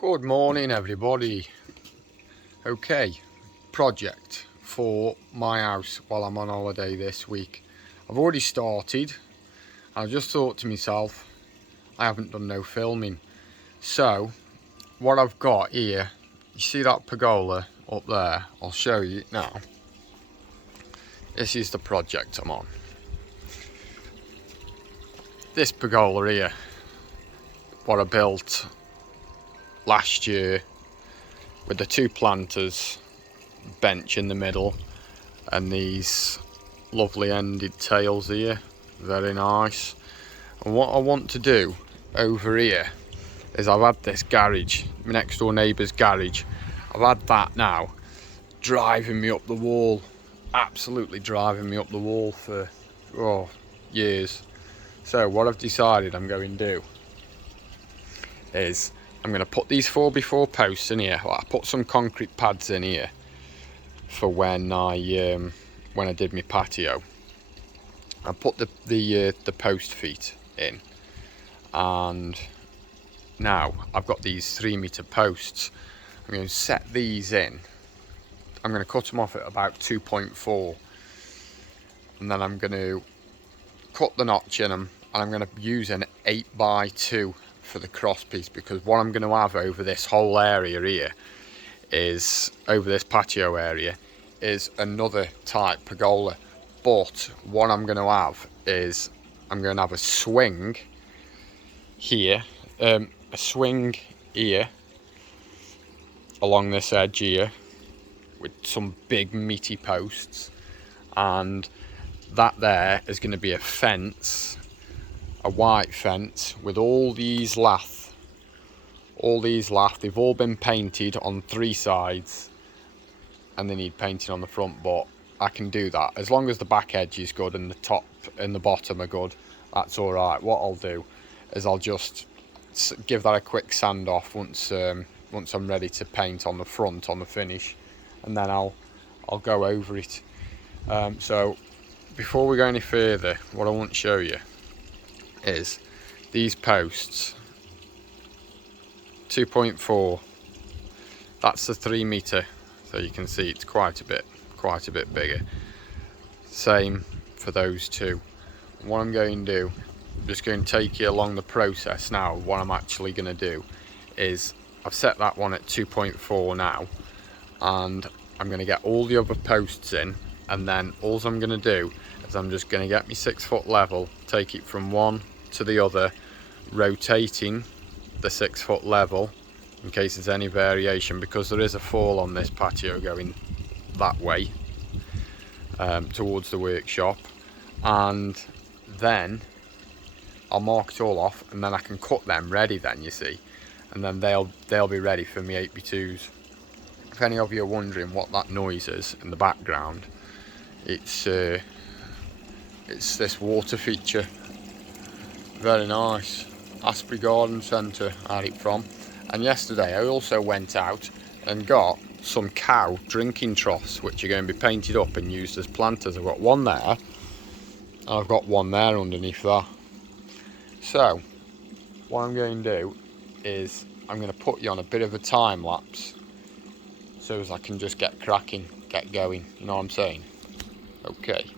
Good morning everybody. Okay, project for my house while I'm on holiday this week. I've already started. I just thought to myself, I haven't done no filming. So what I've got here, you see that pergola up there? I'll show you now. This is the project I'm on. This pergola here, what I built last year with the two planters, bench in the middle, and these lovely ended tails here, very nice. And what I want to do over here is I've had this garage, my next door neighbour's garage, I've had that now driving me up the wall, absolutely driving me up the wall for years. So what I've decided I'm going to do is I'm going to put these 4x4 posts in here. Well, I put some concrete pads in here for when I did my patio. I put the post feet in, and now I've got these 3-meter posts. I'm going to set these in. I'm going to cut them off at about 2.4, and then I'm going to cut the notch in them, and I'm going to use an 8x2 for the cross piece, because what I'm going to have over this whole area here is, over this patio area, is another type pergola. But what I'm going to have is I'm going to have a swing here, a swing here along this edge here with some big meaty posts, and that there is going to be a fence, a white fence with all these lath. They've all been painted on 3 sides, and they need painting on the front, but I can do that as long as the back edge is good and the top and the bottom are good. That's all right. What I'll do is I'll just give that a quick sand off once I'm ready to paint on the front, on the finish, and then I'll go over it. So before we go any further, what I want to show you is these posts, 2.4. That's the 3-meter, so you can see it's quite a bit bigger. Same for those two. What I'm going to do, I'm just going to take you along the process now. What I'm actually going to do is I've set that one at 2.4 now, and I'm going to get all the other posts in, and then all I'm going to do is I'm just going to get my 6-foot level, take it from one to the other, rotating the 6-foot level in case there's any variation, because there is a fall on this patio going that way towards the workshop. And then I'll mark it all off, and then I can cut them ready then, you see, and then they'll be ready for me 8x2s. If any of you are wondering what that noise is in the background, it's this water feature, very nice. Asprey Garden Centre I had it from. And yesterday I also went out and got some cow drinking troughs, which are going to be painted up and used as planters. I've got one there, and I've got one there underneath that. So what I'm going to do is I'm going to put you on a bit of a time lapse so as I can just get cracking, get going, you know what I'm saying? Okay.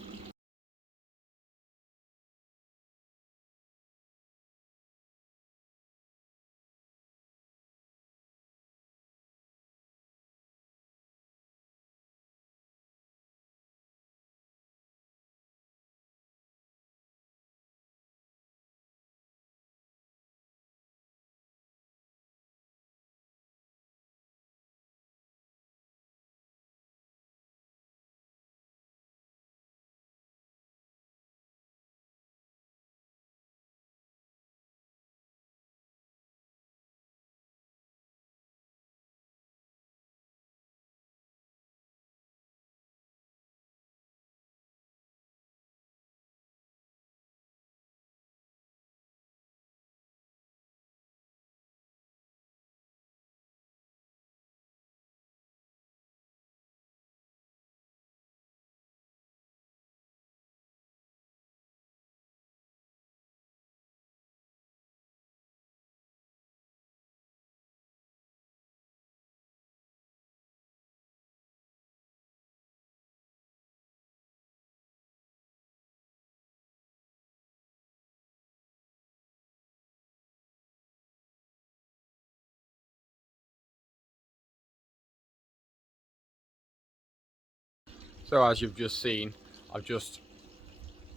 So as you've just seen, I've just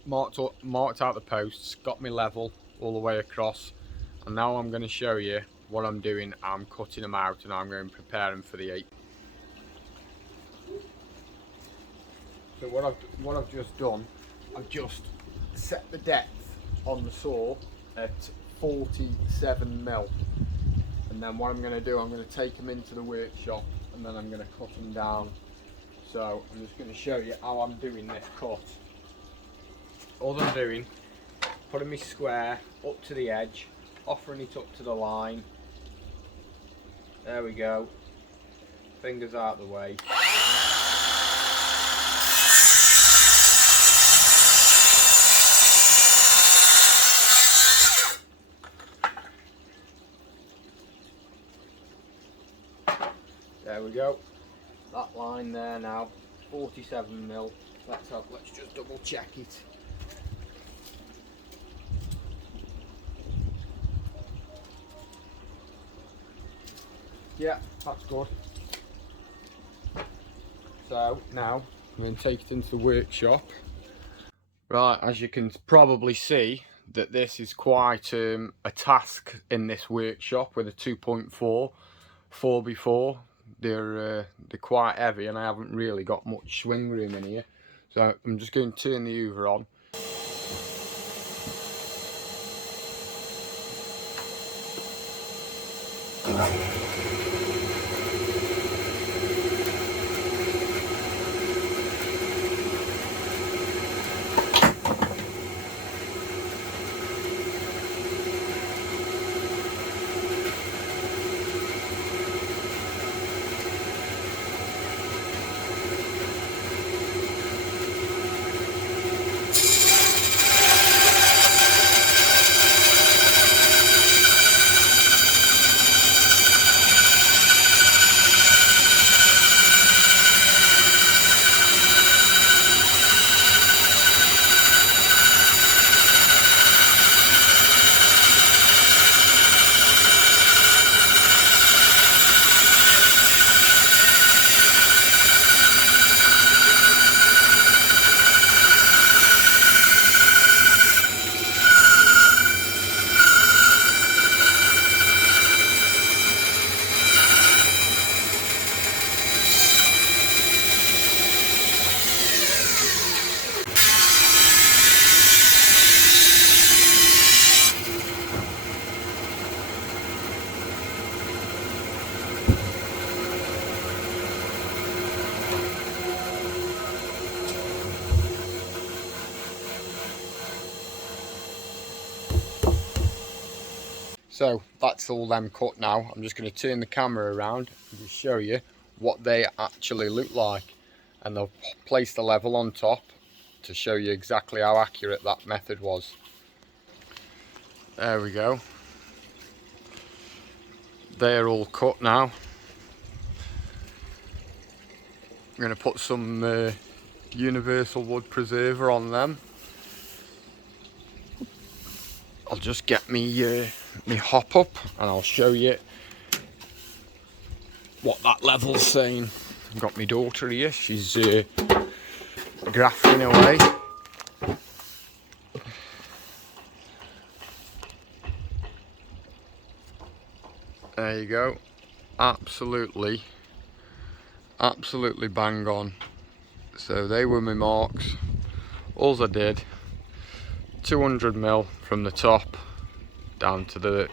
marked out the posts, got me level all the way across, and now I'm going to show you what I'm doing. I'm cutting them out and I'm going to prepare them for the 8. So what I've just done, I've just set the depth on the saw at 47mm, and then what I'm going to do, I'm going to take them into the workshop and then I'm going to cut them down. So I'm just going to show you how I'm doing this cut. All I'm doing, putting my square up to the edge, offering it up to the line. There we go. Fingers out of the way. There we go. That line there now, 47mm. Let's just double check it. Yeah, that's good. So now I'm going to take it into the workshop. Right, as you can probably see, that this is quite a task in this workshop with a 2.4 4x4. They're quite heavy and I haven't really got much swing room in here. So I'm just going to turn the hoover on. So that's all them cut now. I'm just going to turn the camera around and just show you what they actually look like. And I'll place the level on top to show you exactly how accurate that method was. There we go. They're all cut now. I'm going to put some universal wood preserver on them. I'll just get me hop up and I'll show you what that level's saying. I've got my daughter here, she's grafting away. There you go. Absolutely bang on. So they were my marks. All I did, 200mm from the top down to the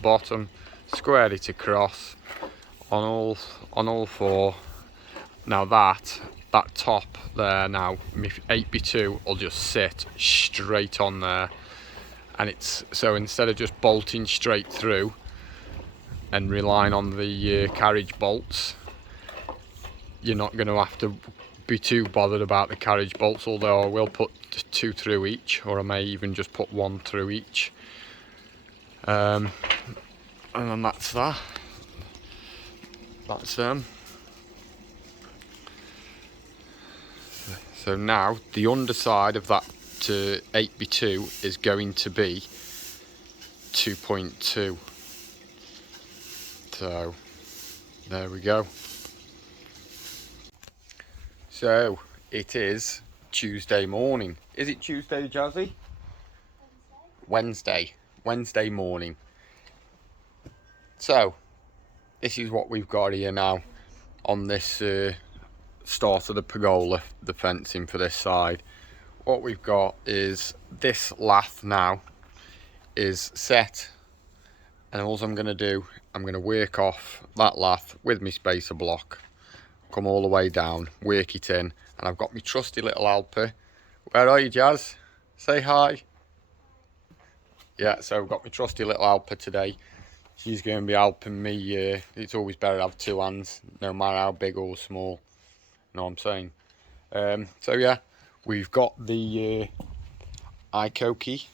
bottom, squared it across on all four. Now that top there, now my 8x2 will just sit straight on there, and it's so instead of just bolting straight through and relying on the carriage bolts, you're not going to have to be too bothered about the carriage bolts, although I will put 2 through each, or I may even just put 1 through each. And then that's that. That's them. So now the underside of that 8x2 is going to be 2.2. So there we go. So it is Tuesday morning. Is it Tuesday, Jazzy? Wednesday. Wednesday morning. So, this is what we've got here now on this start of the pergola, the fencing for this side. What we've got is this lath now is set, and all I'm going to do, I'm going to work off that lath with my spacer block, come all the way down, work it in, and I've got my trusty little helper. Where are you, Jazz? Say hi. Yeah, so I've got my trusty little helper today. She's going to be helping me. It's always better to have two hands, no matter how big or small. You know what I'm saying? So yeah, we've got the Ikoki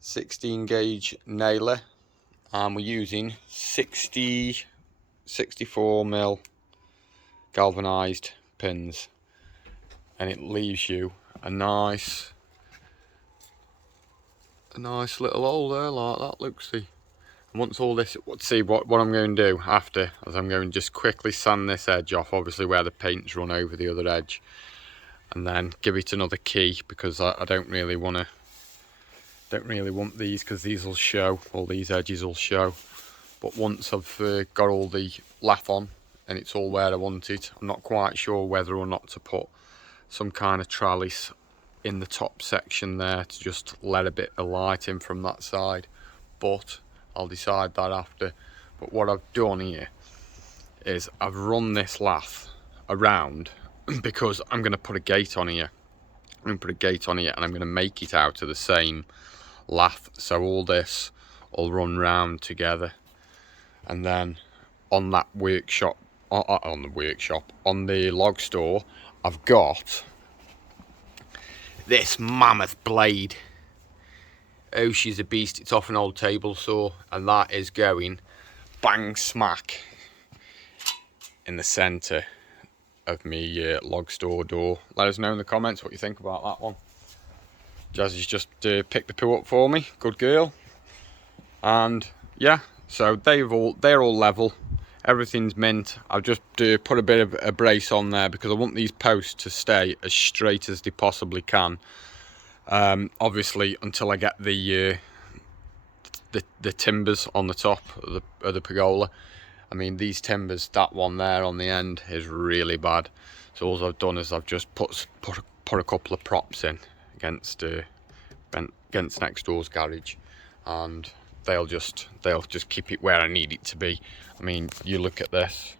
16 gauge nailer, and we're using 64mm galvanized pins, and it leaves you a nice little hole there like that. Look, see. And once all this, see what I'm going to do after, as I'm going to just quickly sand this edge off, obviously where the paint's run over the other edge, and then give it another key, because I don't really want these, because these will show, all these edges will show. But once I've got all the lath on and it's all where I want it, I'm not quite sure whether or not to put some kind of trellis in the top section there to just let a bit of light in from that side, but I'll decide that after. But what I've done here is I've run this lath around because I'm going to put a gate on here. I'm going to put a gate on here, and I'm going to make it out of the same lath, so all this will run round together. And then on that workshop, on the log store, I've got this mammoth blade. Oh, she's a beast. It's off an old table saw, and that is going bang smack in the centre of me log store door. Let us know in the comments what you think about that one. Jazzy's just picked the poo up for me. Good girl. And yeah, so they're all level. Everything's mint. I've just put a bit of a brace on there because I want these posts to stay as straight as they possibly can. Obviously, until I get the timbers on the top of the pergola. I mean, these timbers, that one there on the end is really bad. So all I've done is I've just put a couple of props in against next door's garage, and they'll just keep it where I need it to be. I mean, you look at this.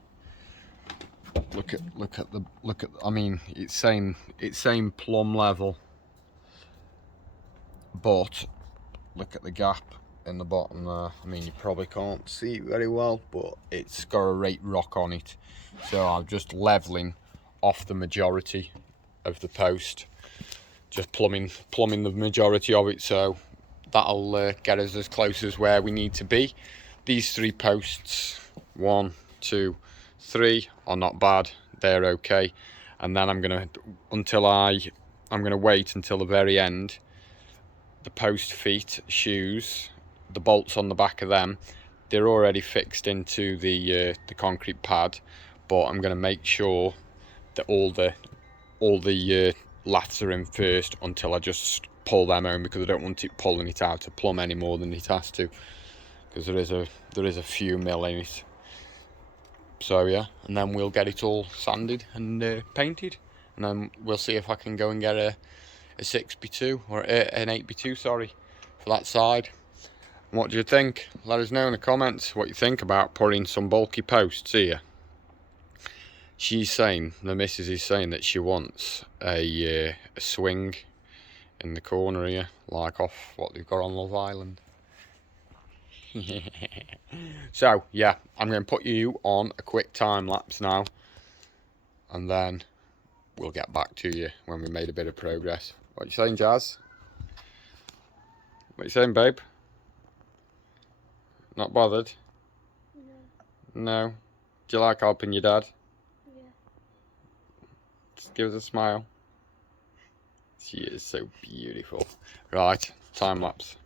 Look at. I mean, it's saying plumb level, but look at the gap in the bottom there. I mean, you probably can't see it very well, but it's got a rate rock on it. So I'm just leveling off the majority of the post, just plumbing the majority of it, so that'll get us as close as where we need to be. These three posts, 1, 2, 3, are not bad. They're okay. And then I'm gonna wait until the very end. The post feet shoes, the bolts on the back of them, they're already fixed into the concrete pad, but I'm going to make sure that all the laths are in first until I just pull them home, because I don't want it pulling it out of plumb any more than it has to, because there is a few mil in it. So yeah, and then we'll get it all sanded and painted, and then we'll see if I can go and get a 6x2 or an 8x2, sorry, for that side. What do you think? Let us know in the comments what you think about putting some bulky posts here. She's saying, the missus is saying, that she wants a swing in the corner here, like off what they've got on Love Island. So yeah, I'm going to put you on a quick time lapse now, and then we'll get back to you when we made a bit of progress. What you saying, Jazz? What you saying, babe? Not bothered? No. No? Do you like helping your dad? Yeah. Just give us a smile. She is so beautiful. Right, time lapse.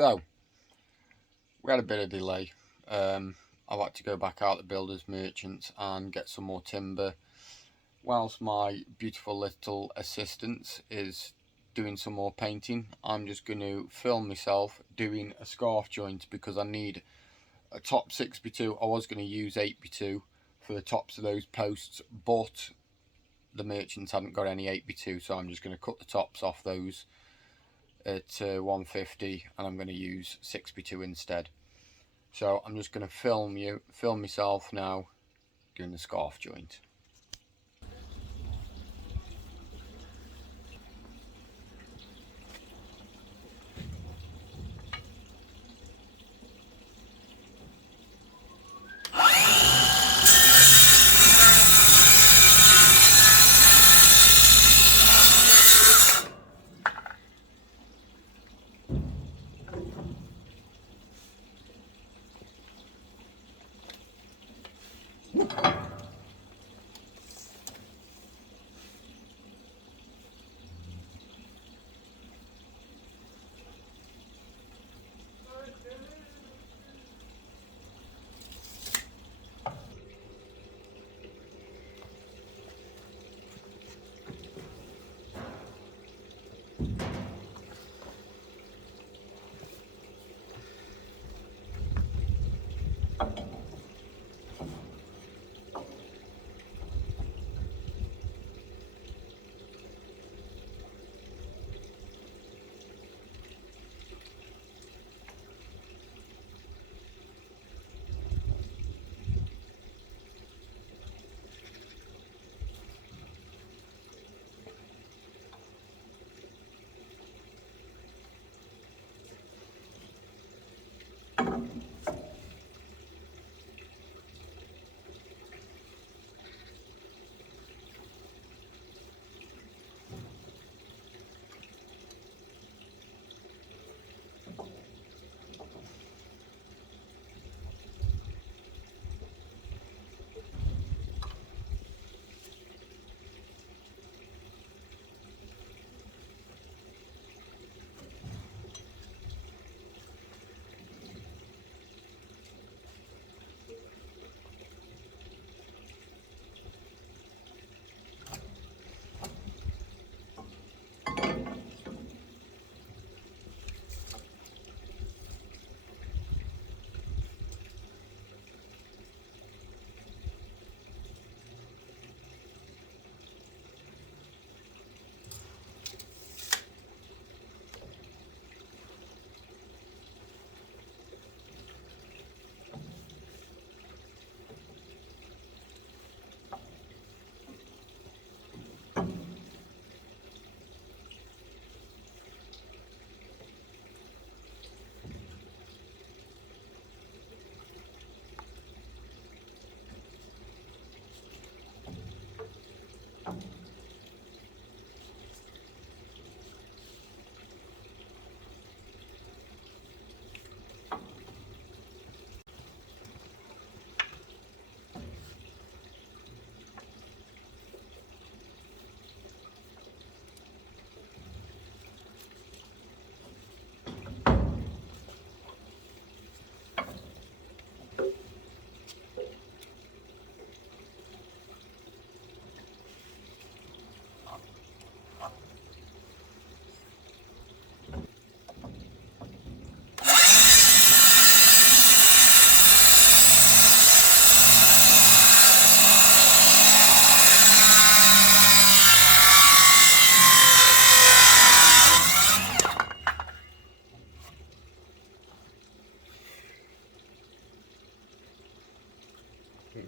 So we had a bit of delay. I've had to go back out to builders merchants and get some more timber, whilst my beautiful little assistant is doing some more painting. I'm just going to film myself doing a scarf joint because I need a top 6x2. I was going to use 8x2 for the tops of those posts, but the merchants hadn't got any 8x2, so I'm just going to cut the tops off those at 150 and I'm going to use 6x2 instead. So I'm just going to film myself now doing the scarf joint.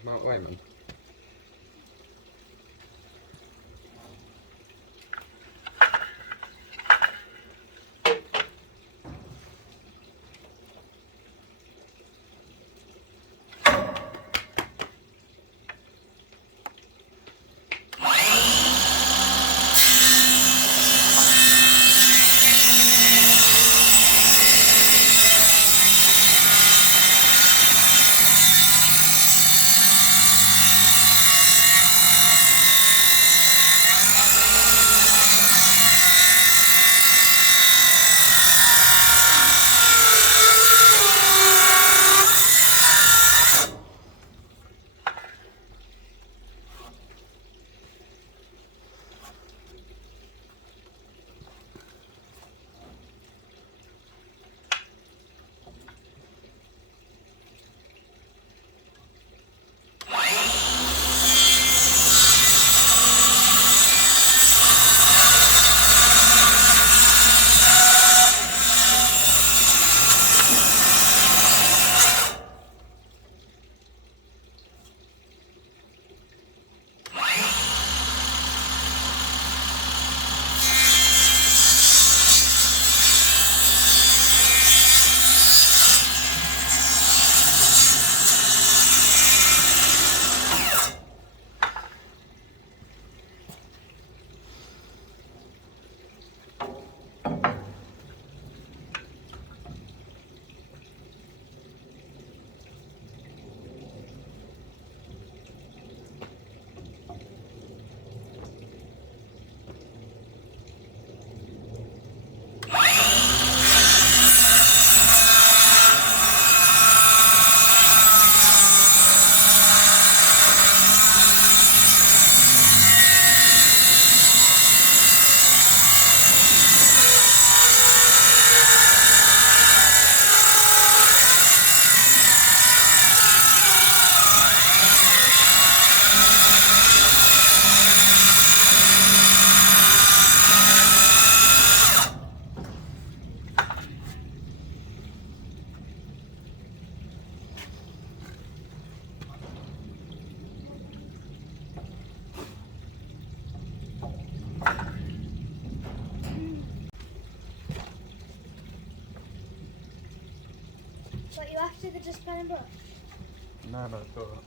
Mark Wayman. Did they just pen and book? No, no, it's alright.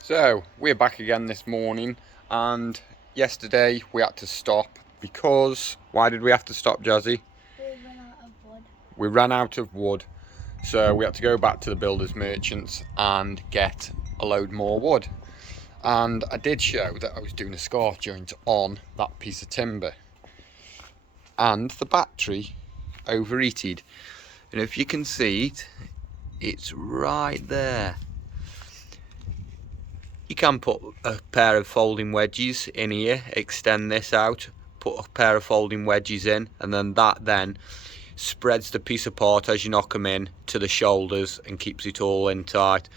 So we're back again this morning, and yesterday we had to stop because, why did we have to stop, Jazzy? We ran out of wood. We ran out of wood, so we had to go back to the builders merchants and get a load more wood. And I did show that I was doing a scarf joint on that piece of timber, and the battery overheated, and if you can see it, it's right there. You can put a pair of folding wedges in here, extend this out, put a pair of folding wedges in, and then that then spreads the piece apart as you knock them in to the shoulders and keeps it all in tight.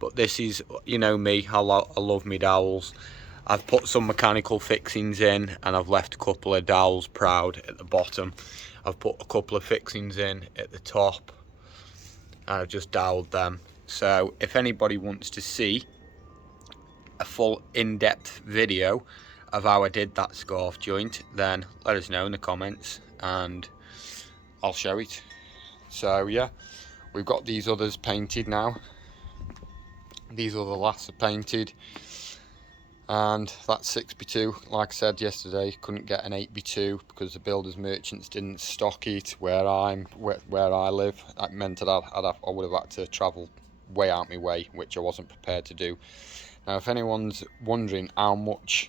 But this is, you know me, I love my dowels. I've put some mechanical fixings in, and I've left a couple of dowels proud at the bottom. I've put a couple of fixings in at the top, and I've just doweled them. So if anybody wants to see a full in-depth video of how I did that scarf joint, then let us know in the comments and I'll show it. So yeah, we've got these others painted now. These other laths are painted, and that 6x2, like I said yesterday, couldn't get an 8x2 because the builders merchants didn't stock it where I live. That meant that I would have had to travel way out my way, which I wasn't prepared to do. Now, if anyone's wondering how much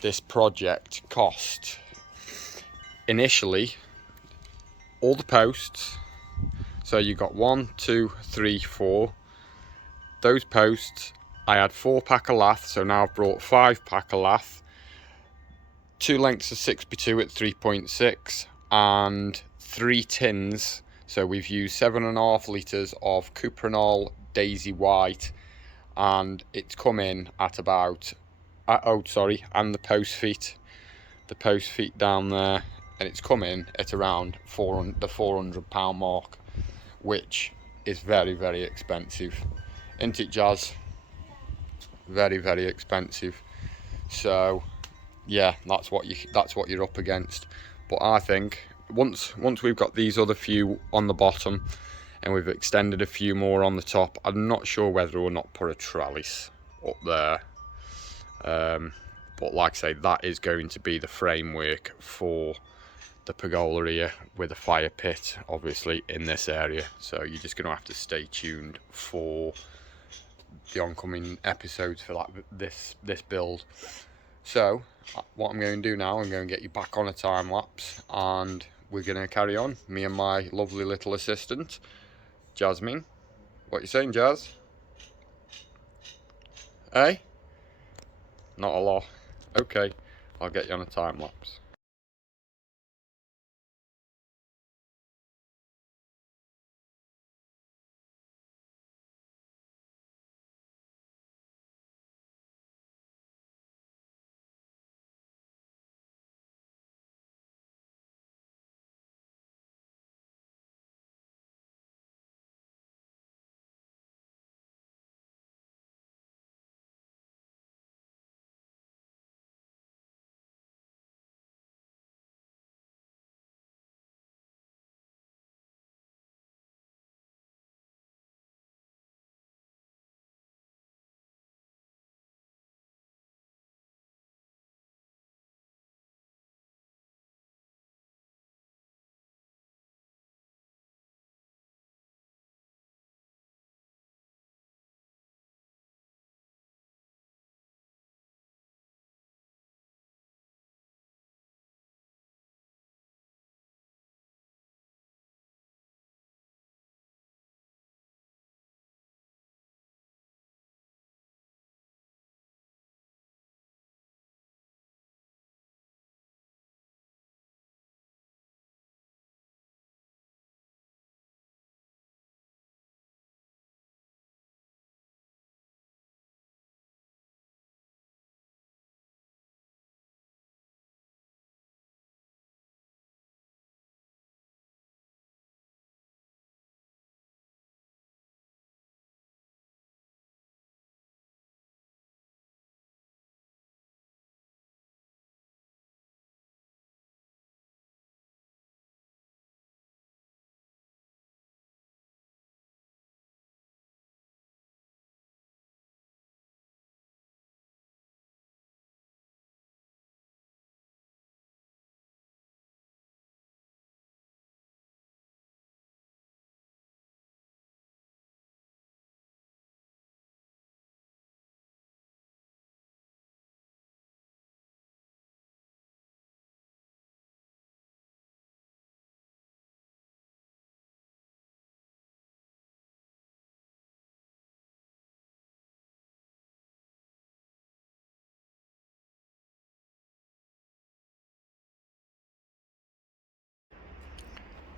this project cost, initially, all the posts, so you got 1, 2, 3, 4, those posts, I had 4 pack of lath, so now I've brought 5 pack of lath, 2 lengths of 6x2 at 3.6, and 3 tins, so we've used 7.5 litres of Cuprinol Daisy White, and it's come in at about, and the post feet down there, and it's come in at around the £400 mark, which is very, very expensive, isn't it, Jazz? very, very expensive. So yeah, that's what you're up against. But I think once we've got these other few on the bottom and we've extended a few more on the top, I'm not sure whether or not put a trellis up there. But like I say, that is going to be the framework for the pergola here, with a fire pit obviously in this area. So you're just going to have to stay tuned for the oncoming episodes for this build. So what I'm going to do now, I'm going to get you back on a time lapse and we're going to carry on, me and my lovely little assistant Jasmine. What you saying, Jazz? Eh? Not a lot. Okay, I'll get you on a time lapse.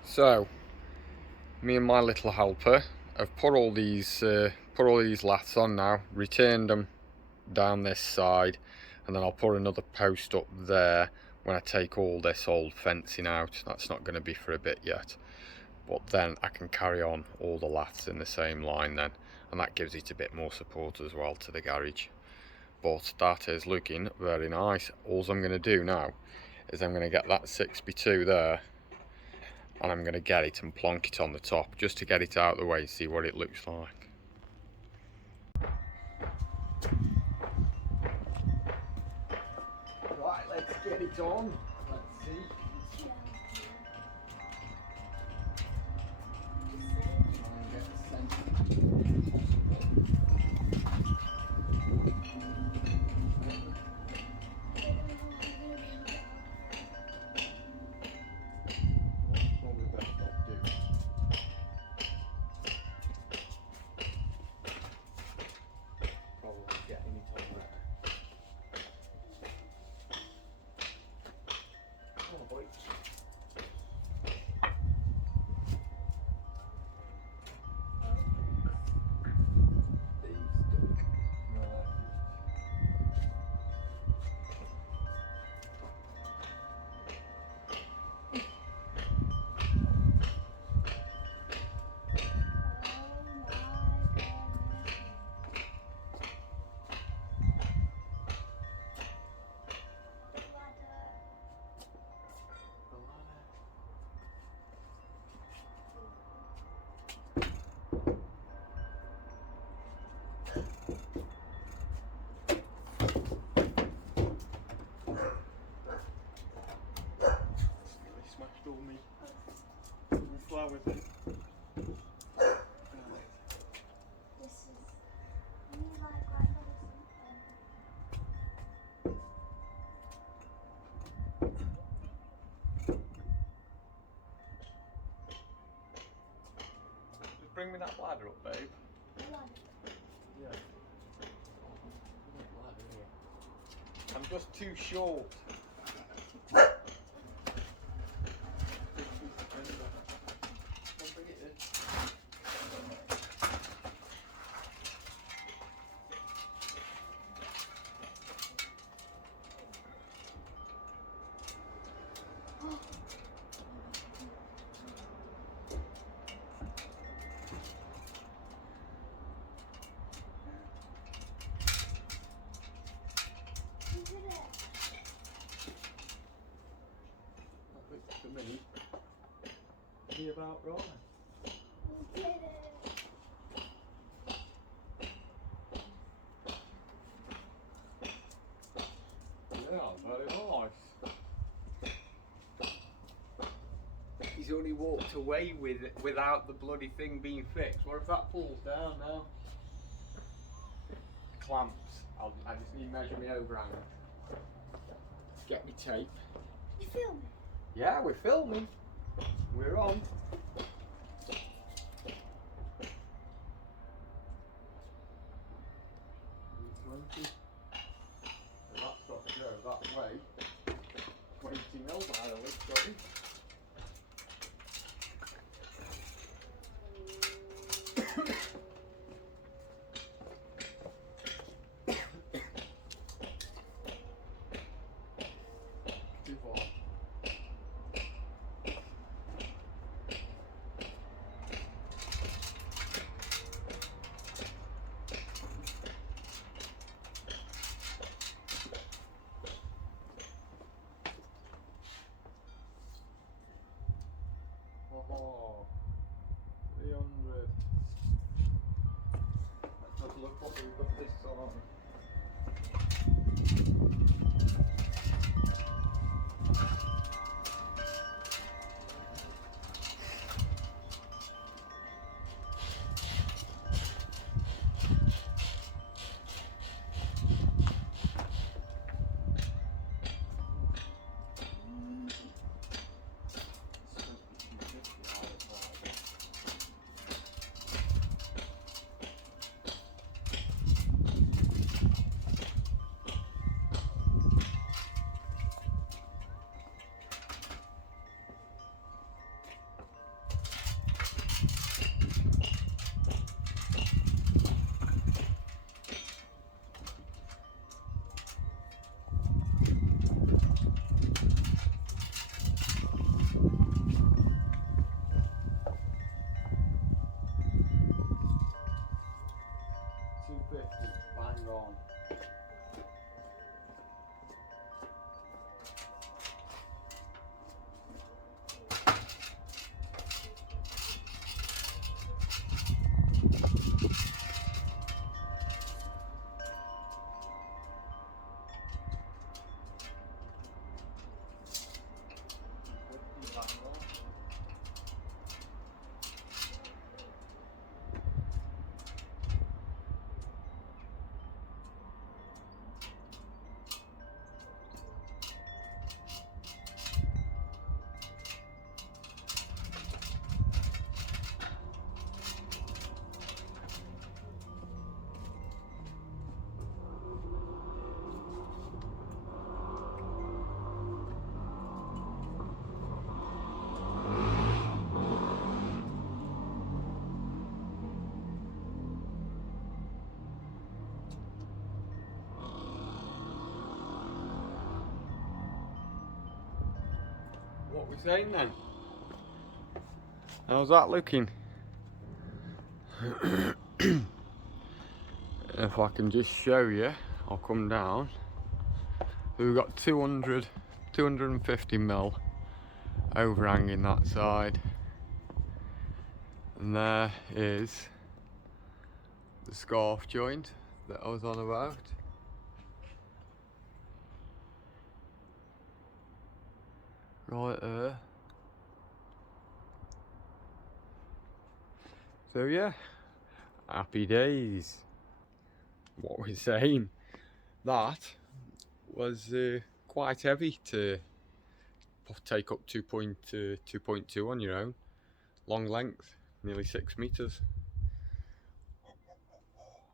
So me and my little helper have put all these laths on now, returned them down this side, and then I'll put another post up there when I take all this old fencing out. That's not going to be for a bit yet, but then I can carry on all the laths in the same line then, and that gives it a bit more support as well to the garage. But that is looking very nice. All I'm going to do now is I'm going to get that 6x2 there, and I'm going to get it and plonk it on the top just to get it out of the way, see what it looks like. Right, let's get it on. Let's see. Try and get the centre possible. Probably best not do. Probably getting it on there. Come on, boy. now with it. This is you like grandmother's Just bring me that ladder up, babe. ladder. Yeah. I'm just too short. You did it. For me, be about right. You did it. Yeah, very nice. He's only walked away with it without the bloody thing being fixed. What if that falls down now? Clamps. I just need to measure my overhang. Get me tape. You filming? Yeah, we're filming. We're on. $20. That's got to go that way. 20 mil by the way, sorry. Too far. Oh, 300. Let's have a look what we've got this on. Bang on. What we saying then? How's that looking? If I can just show you, I'll come down. We've got 250 mil overhanging that side. And there is the scarf joint that I was on about. Right there. So yeah, happy days. What we're saying, that was quite heavy to take up 2.2 on your own. Long length, nearly 6 meters.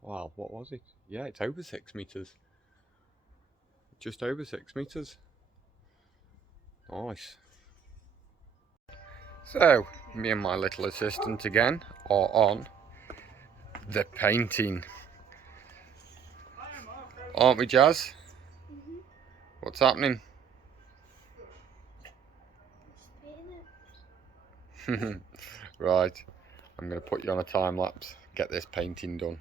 Wow, what was it? Yeah, it's over 6 meters. Just over 6 meters. Nice. So, me and my little assistant again are on the painting. Aren't we, Jazz? Mm-hmm. What's happening? Paint it. Right, I'm going to put you on a time lapse, get this painting done.